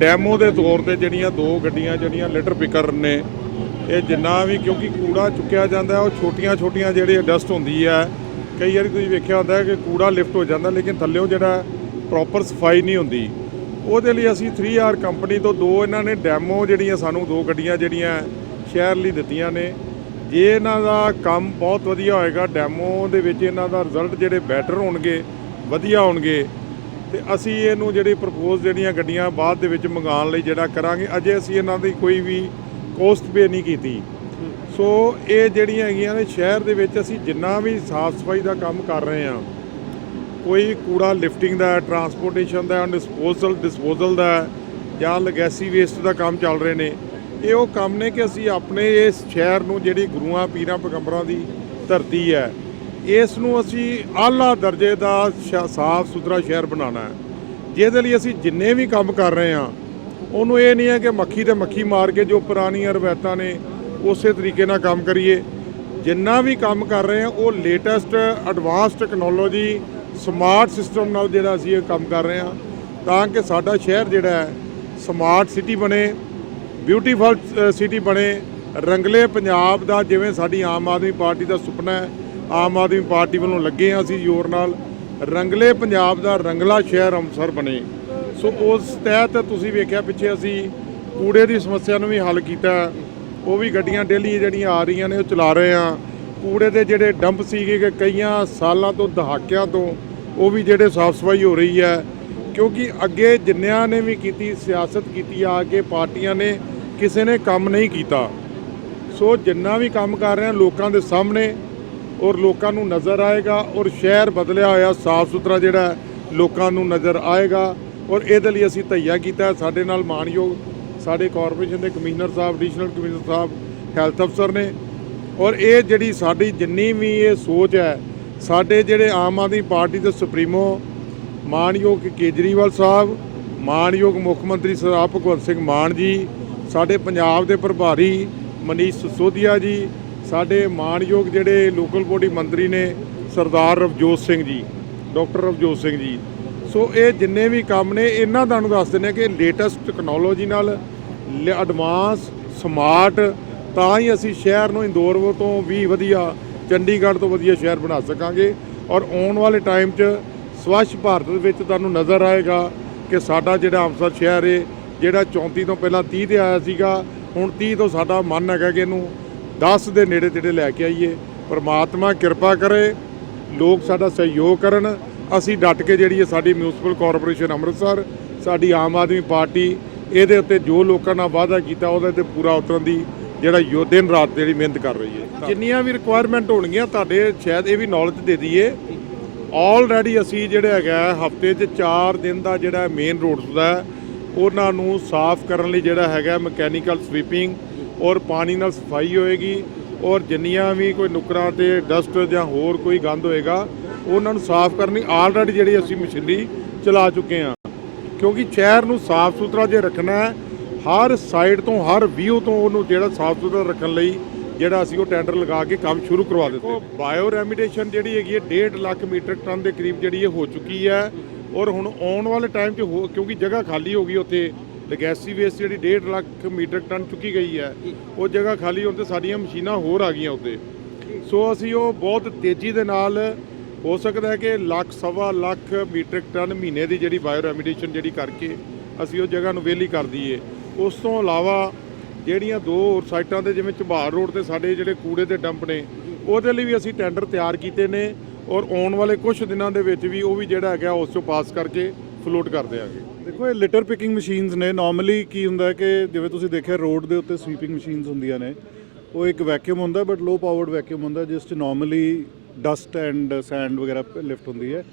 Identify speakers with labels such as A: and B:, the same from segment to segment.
A: Demo ਦੇ ਤੌਰ ਤੇ ਜਿਹੜੀਆਂ ਦੋ ਗੱਡੀਆਂ ਜਿਹੜੀਆਂ ਲਿਟਰ ਪਿਕਰ ਨੇ, ਇਹ ਜਿੰਨਾ ਵੀ ਕਿਉਂਕਿ ਕੂੜਾ ਚੁੱਕਿਆ ਜਾਂਦਾ, ਉਹ ਛੋਟੀਆਂ ਛੋਟੀਆਂ ਜਿਹੜੀ ਡਸਟ ਹੁੰਦੀ ਹੈ ਕਈ ਵਾਰੀ ਤੁਸੀਂ ਵੇਖਿਆ ਹੁੰਦਾ ਹੈ ਕਿ ਕੂੜਾ ਲਿਫਟ ਹੋ ਜਾਂਦਾ, ਲੇਕਿਨ ਥੱਲੇੋਂ ਜਿਹੜਾ ਪ੍ਰੋਪਰ ਸਫ਼ਾਈ ਨਹੀਂ ਹੁੰਦੀ। ਉਹਦੇ ਲਈ ਅਸੀਂ 3R ਕੰਪਨੀ ਤੋਂ ਦੋ ਇਹਨਾਂ ਨੇ ਡੈਮੋ ਜਿਹੜੀਆਂ ਸਾਨੂੰ ਦੋ ਗੱਡੀਆਂ ਜਿਹੜੀਆਂ ਸ਼ਹਿਰ ਲਈ ਦਿੱਤੀਆਂ ਨੇ। ਜੇ ਇਹਨਾਂ ਦਾ ਕੰਮ ਬਹੁਤ ਵਧੀਆ ਹੋਏਗਾ, ਡੈਮੋ ਦੇ ਵਿੱਚ ਇਹਨਾਂ ਦਾ ਰਿਜ਼ਲਟ ਜਿਹੜੇ ਬੈਟਰ ਹੋਣਗੇ, ਵਧੀਆ ਹੋਣਗੇ ਤੇ ਅਸੀਂ ਇਹਨੂੰ ਜਿਹੜੀ ਪ੍ਰਪੋਜ਼ ਜਿਹੜੀਆਂ ਗੱਡੀਆਂ ਬਾਅਦ ਦੇ ਵਿੱਚ ਮੰਗਾਉਣ ਲਈ ਜਿਹੜਾ ਕਰਾਂਗੇ, ਅਜੇ ਅਸੀਂ ਇਹਨਾਂ ਦੀ ਕੋਈ ਵੀ ਕੋਸਟ ਪੇ ਨਹੀਂ ਕੀਤੀ। ਸੋ ਇਹ ਜਿਹੜੀਆਂ ਹੈਗੀਆਂ ਨੇ, ਸ਼ਹਿਰ ਦੇ ਵਿੱਚ ਅਸੀਂ ਜਿੰਨਾ ਵੀ ਸਾਫ਼ ਸਫ਼ਾਈ ਦਾ ਕੰਮ ਕਰ ਰਹੇ ਹਾਂ, ਕੋਈ ਕੂੜਾ ਲਿਫਟਿੰਗ ਦਾ ਟਰਾਂਸਪੋਰਟੇਸ਼ਨ ਦਾ ਡਿਸਪੋਜ਼ਲ ਡਿਸਪੋਜ਼ਲ ਦਾ ਜਾਂ ਲੈਗੈਸੀ ਵੇਸਟ ਦਾ ਕੰਮ ਚੱਲ ਰਹੇ ਨੇ, ਇਹ ਉਹ ਕੰਮ ਨੇ ਕਿ ਅਸੀਂ ਆਪਣੇ ਇਸ ਸ਼ਹਿਰ ਨੂੰ ਜਿਹੜੀ ਗੁਰੂਆਂ, ਪੀਰਾਂ, ਪੈਗੰਬਰਾਂ ਦੀ ਧਰਤੀ ਹੈ ਇਸ ਨੂੰ ਅਸੀਂ ਆਲਾ ਦਰਜੇ ਦਾ ਸ਼- ਸਾਫ਼ ਸੁਥਰਾ ਸ਼ਹਿਰ ਬਣਾਉਣਾ ਹੈ। ਜਿਹਦੇ ਲਈ ਅਸੀਂ ਜਿੰਨੇ ਵੀ ਕੰਮ ਕਰ ਰਹੇ ਹਾਂ, ਉਹਨੂੰ ਇਹ ਨਹੀਂ ਹੈ ਕਿ ਮੱਖੀ ਤੇ ਮੱਖੀ ਮਾਰ ਕੇ ਜੋ ਪੁਰਾਣੀਆਂ ਰਵਾਇਤਾਂ ਨੇ, ਉਸੇ ਤਰੀਕੇ ਨਾਲ ਕੰਮ ਕਰੀਏ। ਜਿੰਨਾ ਵੀ ਕੰਮ ਕਰ ਰਹੇ ਹਾਂ, ਉਹ latest advance technology smart system ਨਾਲ ਜਿਹੜਾ ਅਸੀਂ ਇਹ ਕੰਮ ਕਰ ਰਹੇ ਹਾਂ, ਤਾਂ ਕਿ ਸਾਡਾ ਸ਼ਹਿਰ ਜਿਹੜਾ ਹੈ ਸਮਾਰਟ ਸਿਟੀ ਬਣੇ ਬਿਊਟੀਫੁਲ ਸਿਟੀ ਬਣੇ। ਰੰਗਲੇ ਪੰਜਾਬ ਦਾ ਜਿਵੇਂ ਸਾਡੀ ਆਮ ਆਦਮੀ ਪਾਰਟੀ ਦਾ ਸੁਪਨਾ ਹੈ ਆਮ ਆਦਮੀ ਪਾਰਟੀ ਵੱਲੋਂ ਲੱਗੇ ਹਾਂ ਅਸੀਂ ਜ਼ੋਰ ਨਾਲ। ਰੰਗਲੇ ਪੰਜਾਬ ਦਾ ਰੰਗਲਾ ਸ਼ਹਿਰ ਅੰਮ੍ਰਿਤਸਰ ਬਣੇ। ਸੋ ਉਸ ਤਹਿਤ ਤੁਸੀਂ ਵੇਖਿਆ ਪਿੱਛੇ ਅਸੀਂ ਕੂੜੇ ਦੀ ਸਮੱਸਿਆ ਨੂੰ ਵੀ ਹੱਲ ਕੀਤਾ। ਉਹ ਵੀ ਗੱਡੀਆਂ ਡੇਲੀ ਜਿਹੜੀਆਂ ਆ ਰਹੀਆਂ ਨੇ ਉਹ ਚਲਾ ਰਹੇ ਆ ਕੂੜੇ ਦੇ ਜਿਹੜੇ ਡੰਪ ਸੀਗੇ ਕਿ ਕਈਆਂ ਸਾਲਾਂ ਤੋਂ, ਦਹਾਕਿਆਂ ਤੋਂ ਉਹ ਵੀ ਜਿਹੜੇ ਸਾਫ਼ ਸਫ਼ਾਈ ਹੋ ਰਹੀ ਹੈ। ਕਿਉਂਕਿ ਅੱਗੇ ਜਿੰਨਿਆਂ ਨੇ ਵੀ ਕੀਤੀ, ਸਿਆਸਤ ਕੀਤੀ, ਆ ਕੇ ਪਾਰਟੀਆਂ ਨੇ ਕਿਸੇ ਨੇ ਕੰਮ ਨਹੀਂ ਕੀਤਾ। ਸੋ ਜਿੰਨਾ ਵੀ ਕੰਮ ਕਰ ਰਹੇ ਆ ਲੋਕਾਂ ਦੇ ਸਾਹਮਣੇ ਔਰ ਲੋਕਾਂ ਨੂੰ ਨਜ਼ਰ ਆਏਗਾ ਔਰ ਸ਼ਹਿਰ ਬਦਲਿਆ ਹੋਇਆ ਸਾਫ਼ ਸੁਥਰਾ ਜਿਹੜਾ ਲੋਕਾਂ ਨੂੰ ਨਜ਼ਰ ਆਏਗਾ ਔਰ ਇਹਦੇ ਲਈ ਅਸੀਂ ਧਈਆ ਕੀਤਾ ਸਾਡੇ ਨਾਲ ਮਾਣਯੋਗ ਸਾਡੇ ਕਾਰਪੋਰੇਸ਼ਨ ਦੇ ਕਮਿਸ਼ਨਰ ਸਾਹਿਬ ਐਡੀਸ਼ਨਲ ਕਮਿਸ਼ਨਰ ਸਾਹਿਬ ਹੈਲਥ ਅਫਸਰ ਨੇ ਔਰ ਇਹ ਜਿਹੜੀ ਸਾਡੀ ਜਿੰਨੀ ਵੀ ਇਹ ਸੋਚ ਹੈ, ਸਾਡੇ ਜਿਹੜੇ ਆਮ ਆਦਮੀ ਪਾਰਟੀ ਦੇ ਸੁਪਰੀਮੋ ਮਾਨਯੋਗ ਕੇਜਰੀਵਾਲ ਸਾਹਿਬ ਮਾਨਯੋਗ ਮੁੱਖ ਮੰਤਰੀ ਸਰਦਾਰ ਭਗਵੰਤ ਸਿੰਘ ਮਾਨ ਜੀ, ਸਾਡੇ ਪੰਜਾਬ ਦੇ ਪ੍ਰਭਾਰੀ ਮਨੀਸ਼ ਸਿਸੋਦੀਆ ਜੀ ਸਾਡੇ ਮਾਨਯੋਗ ਜਿਹੜੇ ਲੋਕਲ ਬੋਡੀ ਮੰਤਰੀ ਨੇ ਸਰਦਾਰ ਰਵਜੋਤ ਸਿੰਘ ਜੀ, ਡਾਕਟਰ ਰਵਜੋਤ ਸਿੰਘ ਜੀ। ਸੋ ਇਹ ਜਿੰਨੇ ਵੀ ਕੰਮ ਨੇ, ਇਹਨਾਂ ਤੁਹਾਨੂੰ ਦੱਸ ਦਿੰਦੇ ਹਾਂ ਕਿ ਲੇਟੈਸਟ ਟੈਕਨੋਲੋਜੀ ਨਾਲ ਐਡਵਾਂਸ ਸਮਾਰਟ ਤਾਂ ਹੀ ਅਸੀਂ ਸ਼ਹਿਰ ਨੂੰ ਇੰਦੌਰ ਤੋਂ ਵੀ ਵਧੀਆ, ਚੰਡੀਗੜ੍ਹ ਤੋਂ ਵਧੀਆ ਸ਼ਹਿਰ ਬਣਾ ਸਕਾਂਗੇ। ਔਰ ਆਉਣ ਵਾਲੇ ਟਾਈਮ 'ਚ ਸਵੱਛ ਭਾਰਤ ਦੇ ਵਿੱਚ ਤੁਹਾਨੂੰ ਨਜ਼ਰ ਆਏਗਾ ਕਿ ਸਾਡਾ ਜਿਹੜਾ ਅੰਮ੍ਰਿਤਸਰ ਸ਼ਹਿਰ ਏ, ਜਿਹੜਾ 34 ਤੋਂ ਪਹਿਲਾਂ 30 ਤੇ ਆਇਆ ਸੀਗਾ, ਹੁਣ 30 ਤੋਂ ਸਾਡਾ ਮਨ ਹੈਗਾ ਕਿ ਇਹਨੂੰ 10 ਦੇ ਨੇੜੇ ਤੇੜੇ ਲੈ ਕੇ ਆਈਏ। ਪਰਮਾਤਮਾ ਕਿਰਪਾ ਕਰੇ ਲੋਕ ਸਾਡਾ ਸਹਿਯੋਗ ਕਰਨ। ਅਸੀਂ ਡਟ ਕੇ ਜਿਹੜੀ ਹੈ ਸਾਡੀ ਮਿਊਨਿਸਪਲ ਕਾਰਪੋਰੇਸ਼ਨ ਅੰਮ੍ਰਿਤਸਰ ਸਾਡੀ ਆਮ ਆਦਮੀ ਪਾਰਟੀ ਇਹਦੇ ਉੱਤੇ ਜੋ ਲੋਕਾਂ ਨਾਲ ਵਾਅਦਾ ਕੀਤਾ ਉਹਦੇ ਤੇ ਪੂਰਾ ਉਤਰਨ ਦੀ ਜਿਹੜਾ ਯੋ ਦਿਨ ਰਾਤ ਜਿਹੜੀ ਮਿਹਨਤ ਕਰ ਰਹੀ ਹੈ। ਜਿੰਨੀਆਂ ਵੀ ਰਿਕੁਆਇਰਮੈਂਟ ਹੋਣਗੀਆਂ ਤੁਹਾਡੇ ਸ਼ਾਇਦ ਇਹ ਵੀ ਨੌਲੇਜ ਦੇ ਦਈਏ। ਆਲਰੇਡੀ ਅਸੀਂ ਜਿਹੜਾ ਹੈਗਾ ਹਫ਼ਤੇ 'ਚ 4 ਦਿਨ ਦਾ ਜਿਹੜਾ ਮੇਨ ਰੋਡਸ ਦਾ ਉਹਨਾਂ ਨੂੰ ਸਾਫ਼ ਕਰਨ ਲਈ ਜਿਹੜਾ ਹੈਗਾ ਮਕੈਨੀਕਲ ਸਵੀਪਿੰਗ ਔਰ ਪਾਣੀ ਨਾਲ ਸਫ਼ਾਈ ਹੋਏਗੀ ਔਰ ਜਿੰਨੀਆਂ ਵੀ ਕੋਈ ਨੁਕਰਾਂ ਤੇ ਡਸਟ ਜਾਂ ਹੋਰ ਕੋਈ ਗੰਦ ਹੋਏਗਾ, ਉਹਨਾਂ ਨੂੰ ਸਾਫ਼ ਕਰਨੀ ਆਲਰੇਡੀ ਜਿਹੜੀ ਅਸੀਂ ਮਸ਼ੀਨਰੀ ਚਲਾ ਚੁੱਕੇ ਹਾਂ। ਕਿਉਂਕਿ ਸ਼ਹਿਰ ਨੂੰ ਸਾਫ਼ ਸੁਥਰਾ ਜੇ ਰੱਖਣਾ ਹੈ, ਹਰ ਸਾਈਡ ਤੋਂ, ਹਰ ਵਿਊ ਤੋਂ ਉਹਨੂੰ ਜਿਹੜਾ ਸਾਫ਼ ਸੁਥਰਾ ਰੱਖਣ ਲਈ ਜਿਹੜਾ ਅਸੀਂ ਉਹ ਟੈਂਡਰ ਲਗਾ ਕੇ ਕੰਮ ਸ਼ੁਰੂ ਕਰਵਾ ਦਿੱਤੇ। ਬਾਇਓ ਰੈਮੀਡੇਸ਼ਨ ਜਿਹੜੀ ਹੈਗੀ ਹੈ 1.5 ਲੱਖ ਮੀਟਰ ਟਨ ਦੇ ਕਰੀਬ ਜਿਹੜੀ ਇਹ ਹੋ ਚੁੱਕੀ ਹੈ ਔਰ ਹੁਣ ਆਉਣ ਵਾਲੇ ਟਾਈਮ 'ਚ ਹੋ- ਕਿਉਂਕਿ ਜਗ੍ਹਾ ਖਾਲੀ ਹੋ ਗਈ ਉੱਥੇ ਲੈਗੈਸੀ ਵੇਸਟ ਜਿਹੜੀ 1.5 ਲੱਖ ਮੀਟਰ ਟਨ ਚੁੱਕੀ ਗਈ ਹੈ, ਉਹ ਜਗ੍ਹਾ ਖਾਲੀ ਹੋਣ ਤੇ ਸਾਡੀਆਂ ਮਸ਼ੀਨਾਂ ਹੋਰ ਆ ਗਈਆਂ ਉੱਤੇ। ਸੋ ਅਸੀਂ ਉਹ ਬਹੁਤ ਤੇਜ਼ੀ ਦੇ ਨਾਲ, ਹੋ ਸਕਦਾ ਹੈ ਕਿ ਲੱਖ, ਸਵਾ ਲੱਖ ਮੀਟ੍ਰਿਕ ਟਨ ਮਹੀਨੇ ਦੀ ਜਿਹੜੀ ਬਾਇਓ ਰੈਮੀਡੀਸ਼ਨ ਜਿਹੜੀ ਕਰਕੇ ਅਸੀਂ ਉਹ ਜਗ੍ਹਾ ਨੂੰ ਵਿਹਲੀ ਕਰ ਦਈਏ। ਉਸ ਤੋਂ ਇਲਾਵਾ ਜਿਹੜੀਆਂ ਦੋ ਹੋਰ ਸਾਈਟਾਂ ਤੇ ਜਿਵੇਂ ਝਬਾਰ ਰੋਡ ਤੇ ਸਾਡੇ ਜਿਹੜੇ ਕੂੜੇ ਦੇ ਡੰਪ ਨੇ, ਉਹਦੇ ਲਈ ਵੀ ਅਸੀਂ ਟੈਂਡਰ ਤਿਆਰ ਕੀਤੇ ਨੇ ਔਰ ਆਉਣ ਵਾਲੇ ਕੁਝ ਦਿਨਾਂ ਦੇ ਵਿੱਚ ਵੀ ਉਹ ਵੀ ਜਿਹੜਾ ਹੈਗਾ, ਉਸ ਤੋਂ ਪਾਸ ਕਰਕੇ ਫਲੋਟ ਕਰ ਦਿਆਂਗੇ।
B: ਦੇਖੋ, ਇਹ ਲਿਟਰ ਪਿਕਿੰਗ ਮਸ਼ੀਨਸ ਨੇ। ਨਾਰਮਲੀ ਕੀ ਹੁੰਦਾ ਹੈ ਕਿ ਜਿਵੇਂ ਤੁਸੀਂ ਦੇਖਿਆ ਰੋਡ ਦੇ ਉੱਤੇ ਸਵੀਪਿੰਗ ਮਸ਼ੀਨਸ ਹੁੰਦੀਆਂ ਨੇ। ਉਹ ਇੱਕ ਵੈਕਿਊਮ ਹੁੰਦਾ ਬਟ ਲੋ ਪਾਵਰਡ ਵੈਕਿਊਮ ਹੁੰਦਾ, ਜਿਸ 'ਚ ਨਾਰਮਲੀ ਡਸਟ ਐਂਡ ਸੈਂਡ ਵਗੈਰਾ ਲਿਫਟ ਹੁੰਦੀ ਹੈ।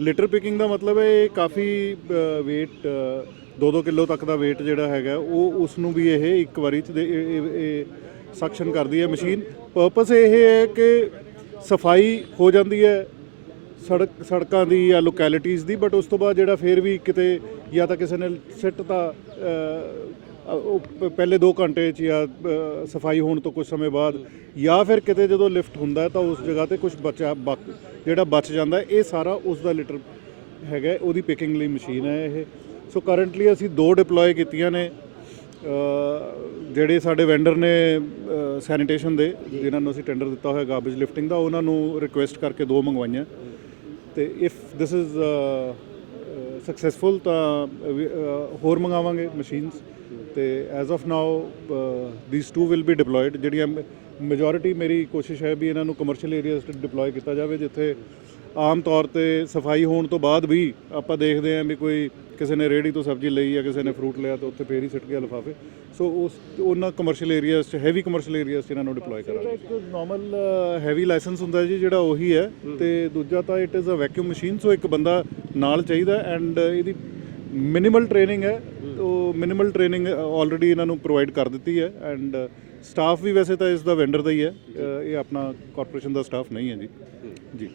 B: ਲਿਟਰ ਪਿਕਿੰਗ ਦਾ ਮਤਲਬ ਹੈ, ਇਹ ਕਾਫੀ weight 2-2 ਕਿਲੋ ਤੱਕ ਦਾ weight ਜਿਹੜਾ ਹੈਗਾ, ਉਹ ਉਸ ਨੂੰ ਵੀ ਇਹ ਇੱਕ ਵਾਰੀ 'ਚ ਇਹ ਸਕਸ਼ਨ ਕਰਦੀ ਹੈ ਮਸ਼ੀਨ ਪਰਪਸ ਇਹ ਹੈ ਕਿ ਸਫ਼ਾਈ ਹੋ ਜਾਂਦੀ ਹੈ ਸੜਕ ਸੜਕਾਂ ਦੀ ਜਾਂ ਲੋਕੈਲਿਟੀਜ਼ ਦੀ ਬਟ ਉਸ ਤੋਂ ਬਾਅਦ ਜਿਹੜਾ ਫੇਰ ਵੀ ਕਿਤੇ ਜਾਂ ਤਾਂ ਕਿਸੇ ਨੇ ਸਿੱਟ ਤਾਂ ਉਹ ਪਹਿਲੇ 2 ਘੰਟੇ ਚ ਜਾਂ ਸਫ਼ਾਈ ਹੋਣ ਤੋਂ ਕੁਝ ਸਮੇਂ ਬਾਅਦ ਜਾਂ ਫਿਰ ਕਿਤੇ ਜਦੋਂ ਲਿਫਟ ਹੁੰਦਾ ਹੈ ਤਾਂ ਉਸ ਜਗ੍ਹਾ ਤੇ ਕੁਝ ਬਚਾ ਬਕ ਜਿਹੜਾ ਬਚ ਜਾਂਦਾ, ਇਹ ਸਾਰਾ ਉਸ ਦਾ ਲਿਟਰ ਹੈਗਾ, ਉਹਦੀ ਪਿਕਿੰਗ ਲਈ ਮਸ਼ੀਨ ਹੈ ਇਹ। ਸੋ ਕਰੰਟਲੀ ਅਸੀਂ ਦੋ ਡਿਪਲੋਏ ਕੀਤੀਆਂ ਨੇ ਜਿਹੜੇ ਸਾਡੇ ਵੈਂਡਰ ਨੇ ਸੈਨੀਟੇਸ਼ਨ ਦੇ, ਜਿਨ੍ਹਾਂ ਨੂੰ ਅਸੀਂ ਟੈਂਡਰ ਦਿੱਤਾ ਹੋਇਆ ਗਾਰਬੇਜ ਲਿਫਟਿੰਗ ਦਾ, ਉਹਨਾਂ ਨੂੰ ਰਿਕੁਐਸਟ ਕਰਕੇ ਦੋ ਮੰਗਵਾਈਆਂ। ਤੇ ਇਫ ਦਿਸ ਇਜ਼ ਸਕਸੈਸਫੁਲ ਤਾਂ uh, ਹੋਰ ਮੰਗਾਵਾਂਗੇ ਮਸ਼ੀਨਸ ਤੇ as of now these two will be deployed ਜਿਹੜੀਆਂ ਮੈਜੋਰਿਟੀ ਮੇਰੀ ਕੋਸ਼ਿਸ਼ ਹੈ ਵੀ ਇਹਨਾਂ ਨੂੰ ਕਮਰਸ਼ੀਅਲ ਏਰੀਆਜ਼ ਤੇ ਡਿਪਲੋਏ ਕੀਤਾ ਜਾਵੇ ਜਿੱਥੇ ਆਮ ਤੌਰ ਤੇ ਸਫ਼ਾਈ ਹੋਣ ਤੋਂ ਬਾਅਦ ਵੀ ਆਪਾਂ ਦੇਖਦੇ ਹਾਂ ਵੀ ਕੋਈ ਕਿਸੇ ਨੇ ਰੇਹੜੀ ਤੋਂ ਸਬਜ਼ੀ ਲਈ ਜਾਂ ਕਿਸੇ ਨੇ ਫਰੂਟ ਲਿਆ ਤਾਂ ਉੱਥੇ ਫੇਰ ਹੀ ਸਿੱਟ ਗਿਆ ਲਿਫਾਫੇ। ਸੋ ਉਸ ਉਹਨਾਂ ਕਮਰਸ਼ੀਅਲ ਏਰੀਆਜ਼ 'ਚ ਹੈਵੀ ਕਮਰਸ਼ੀਅਲ ਏਰੀਆਜ਼ 'ਚ ਇਹਨਾਂ ਨੂੰ ਡਿਪਲੋਏ ਕਰਾਂਗੇ। ਇੱਕ ਨਾਰਮਲ ਹੈਵੀ ਲਾਇਸੈਂਸ ਹੁੰਦਾ ਜੀ ਜਿਹੜਾ ਉਹੀ ਹੈ ਤੇ ਦੂਜਾ ਤਾਂ it is a vacuum machine so ਇੱਕ ਬੰਦਾ ਨਾਲ ਚਾਹੀਦਾ ਐਂਡ ਇਹਦੀ ਮਿਨੀਮਲ ਟ੍ਰੇਨਿੰਗ ਹੈ। ਉਹ ਮਿਨੀਮਲ ਟ੍ਰੇਨਿੰਗ ਆਲਰੇਡੀ ਇਹਨਾਂ ਨੂੰ ਪ੍ਰੋਵਾਈਡ ਕਰ ਦਿੱਤੀ ਹੈ ਐਂਡ ਸਟਾਫ ਵੀ ਵੈਸੇ ਤਾਂ ਇਸ ਦਾ ਵੈਂਡਰ ਦਾ ਹੀ ਹੈ। ਇਹ ਆਪਣਾ ਕਾਰਪੋਰੇਸ਼ਨ ਦਾ ਸਟਾਫ ਨਹੀਂ ਹੈ ਜੀ। ਜੀ।